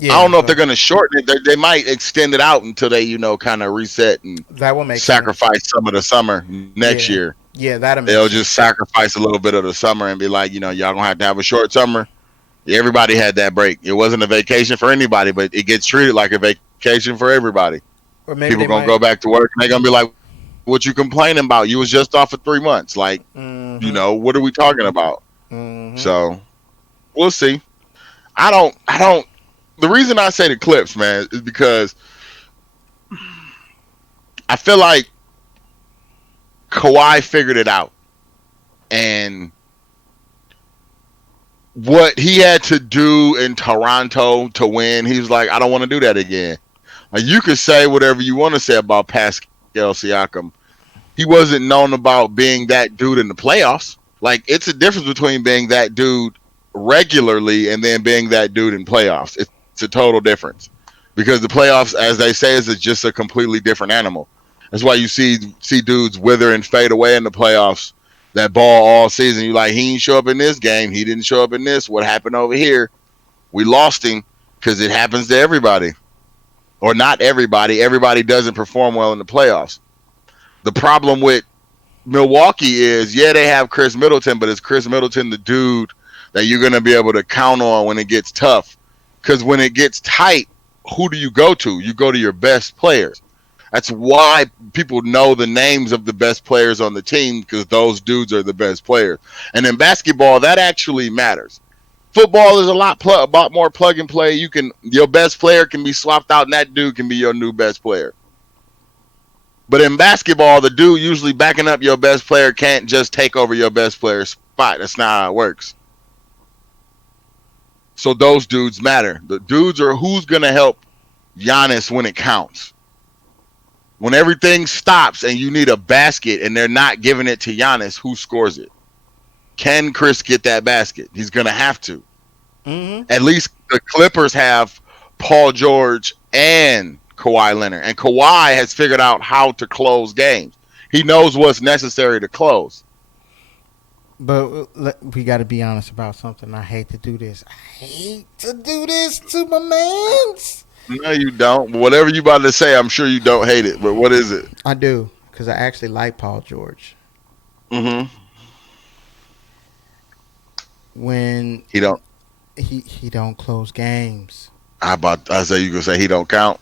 I Yeah, don't know if they're so gonna shorten it. They might extend it out until they kind of reset and that will make sense. sacrifice some of the summer next Yeah, year. yeah, that'll make They'll just sense. sacrifice a little bit of the summer and be like, y'all gonna have to have a short summer. Everybody had that break. It wasn't a vacation for anybody, but it gets treated like a vacation for everybody. Or maybe People they gonna might. go back to work and they're gonna be like, "What you complaining about? You was just off for 3 months. Like, Mm-hmm. what are we talking about?" Mm-hmm. So we'll see. I don't. The reason I say the Clips, man, is because I feel like Kawhi figured it out, and what he had to do in Toronto to win, he was like, "I don't want to do that again." Like, you could say whatever you want to say about Pascal Siakam. He wasn't known about being that dude in the playoffs. Like, it's a difference between being that dude regularly and then being that dude in playoffs. It's a total difference because the playoffs, as they say, is just a completely different animal. That's why you see dudes wither and fade away in the playoffs. That ball all season, you like, he didn't show up in this game. He didn't show up in this. What happened over here? We lost him because it happens to everybody, or not everybody. Everybody doesn't perform well in the playoffs. The problem with Milwaukee is, yeah, they have Chris Middleton, but is Chris Middleton the dude that you're going to be able to count on when it gets tough? Because when it gets tight, who do you go to? You go to your best players. That's why people know the names of the best players on the team, because those dudes are the best players. And in basketball, that actually matters. Football is a lot more plug and play. Your best player can be swapped out, and that dude can be your new best player. But in basketball, the dude usually backing up your best player can't just take over your best player's spot. That's not how it works. So those dudes matter. The dudes are who's going to help Giannis when it counts. When everything stops and you need a basket and they're not giving it to Giannis, who scores it? Can Chris get that basket? He's going to have to. Mm-hmm. At least the Clippers have Paul George and Kawhi Leonard. And Kawhi has figured out how to close games. He knows what's necessary to close. But we got to be honest about something. I hate to do this. I hate to do this to my mans. No, you don't. Whatever you about to say, I'm sure you don't hate it. But what is it? I do because I actually like Paul George. Mm-hmm. When He don't. he don't close games. I say you gonna say he don't count.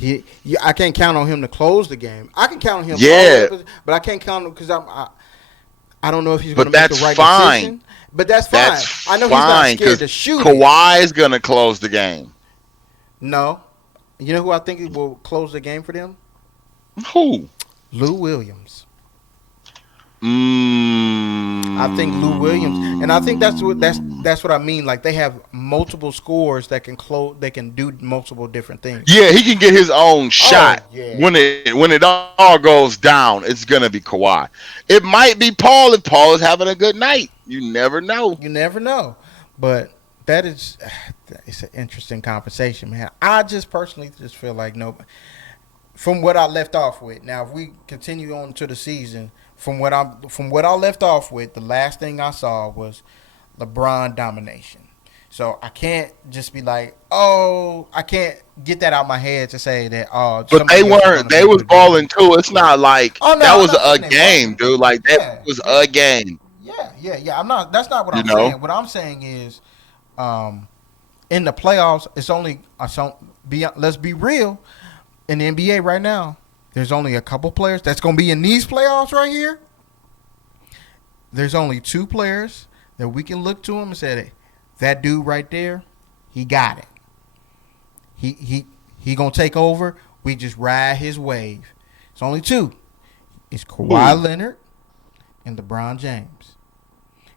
I can't count on him to close the game. I can count on him, Yeah, but I can't count on him because I don't know if he's going but to make the that's right fine. decision. But that's fine. That's I know fine he's not scared to because shoot. Kawhi's gonna close the game. No, You know who I think will close the game for them? Who? Lou Williams. I think Lou Williams, and I think Mm. that's what I mean. Like they have multiple scores that can close. They can do multiple different things. Yeah, he can get his own Oh shot. yeah, When it all goes down, it's gonna be Kawhi. It might be Paul if Paul is having a good night. You never know. you never know, but that is it's an interesting conversation, man. I just personally just feel like no. From what I left off with. Now, if we continue on to the season, from what I left off with, the last thing I saw was LeBron domination. So I can't just be like, oh, I can't get that out my head to say that But they somebody else is going weren't. to be They able was to do it. balling too. It's not like Oh no, that I'm was not a saying they game, wasn't. dude. Like that Yeah, was a yeah, game. yeah. I'm not. That's not what You I'm know. saying. What I'm saying is, um, in the playoffs, it's only. Let's be real. In the NBA right now, there's only a couple players that's going to be in these playoffs right here. There's only two players that we can look to him and say, that dude right there, he got it. He gonna take over. We just ride his wave. It's only two. It's Kawhi Ooh. Leonard and LeBron James.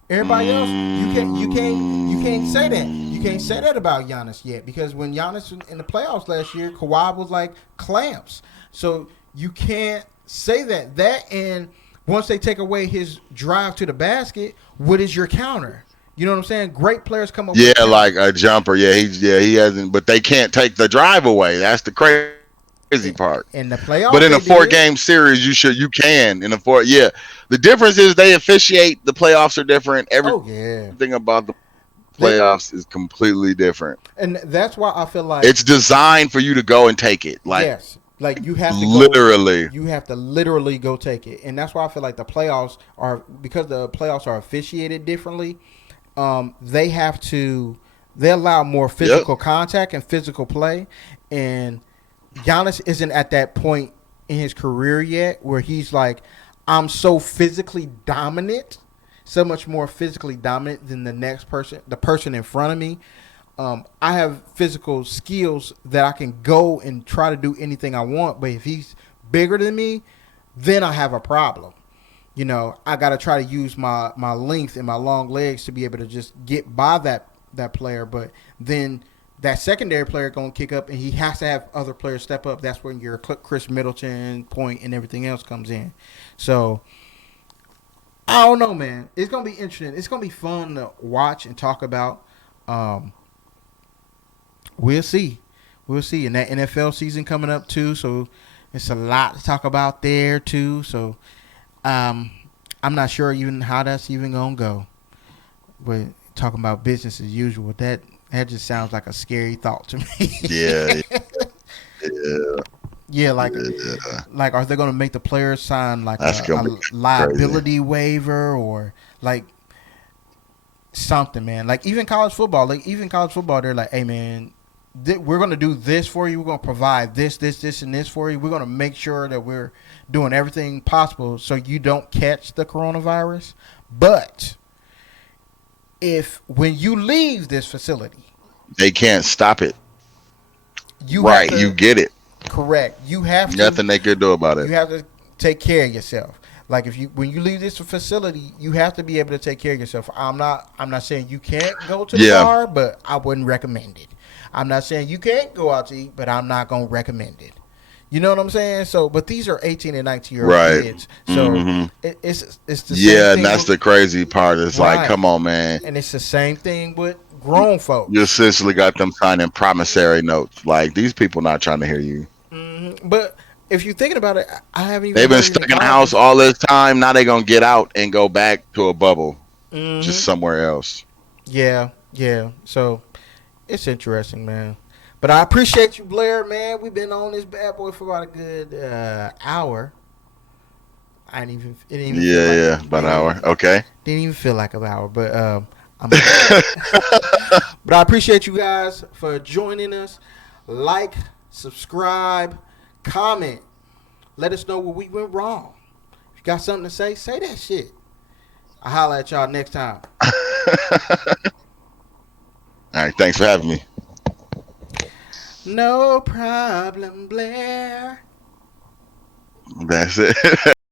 Everybody else, you can't say that. You can't say that about Giannis yet because when Giannis in the playoffs last year, Kawhi was like clamps. So you can't say that. That and once they take away his drive to the basket, what is your counter? You know what I'm saying? Great players come up with Yeah, counters. like a jumper. He hasn't. But they can't take the drive away. That's the crazy part. In the But playoffs, in a they four did. game series, you can in a four. Yeah, the difference is they officiate. The playoffs are different. Oh yeah, Everything about the they, playoffs is completely different. and that's why I feel like It's designed for you to go and take it. Like yes, like you have to go. literally. You have to literally go take it, and that's why I feel like the playoffs are because the playoffs are officiated differently. They have to. They allow more Yep. physical contact and physical play, and Giannis isn't at that point in his career yet where he's like, I'm so physically dominant, so much more physically dominant than the next person, the person in front of me. I have physical skills that I can go and try to do anything I want, but if he's bigger than me, then I have a problem. You know, I got to try to use my length and my long legs to be able to just get by that player. But then that secondary player going to kick up, and he has to have other players step up. That's when your Chris Middleton point and everything else comes in. So I don't know, man. It's going to be interesting. It's going to be fun to watch and talk about. Um, we'll see. We'll see. And that NFL season coming up too, so it's a lot to talk about there too. So I'm not sure even how that's even gonna go. But talking about business as usual, that just sounds like a scary thought to me. Yeah. Yeah. Yeah, Yeah. like are they gonna make the players sign like That's gonna be a crazy. liability waiver or like something, man? Like even college football, they're like, hey, man, we're gonna do this for you. We're gonna provide this, and this for you. We're gonna make sure that we're doing everything possible so you don't catch the coronavirus. But if when you leave this facility, They can't stop it. you have Right. You to get it. correct. You have to Nothing they could do about it. you have to take care of yourself. Like if you when you leave this facility, you have to be able to take care of yourself. I'm not saying you can't go to the Yeah. bar, but I wouldn't recommend it. I'm not saying you can't go out to eat, but I'm not gonna recommend it. You know what I'm saying? So, but these are 18 and 19-year-old Right. kids, so Hmm. it's the same Yeah, and thing. that's the crazy part. It's like, Right, come on, man. and it's the same thing with grown You folks. essentially got them signing promissory notes. Like these people not trying to hear you. But if you're thinking about it, I haven't even They've been heard any stuck in the house colleges. all this time. Now they're gonna get out and go back to a bubble, Hmm just somewhere else. Yeah, yeah. So it's interesting, man. But I appreciate you, Blair, man. We've been on this bad boy for about a good hour. I didn't even. It didn't even feel Yeah, like. yeah, about an hour. Okay. Didn't even feel like an hour. But I'm. But I appreciate you guys for joining us. Like, subscribe, comment. Let us know where we went wrong. If you got something to say that shit. I'll holler at y'all next time. All right. Thanks for having me. No problem, Blair. That's it.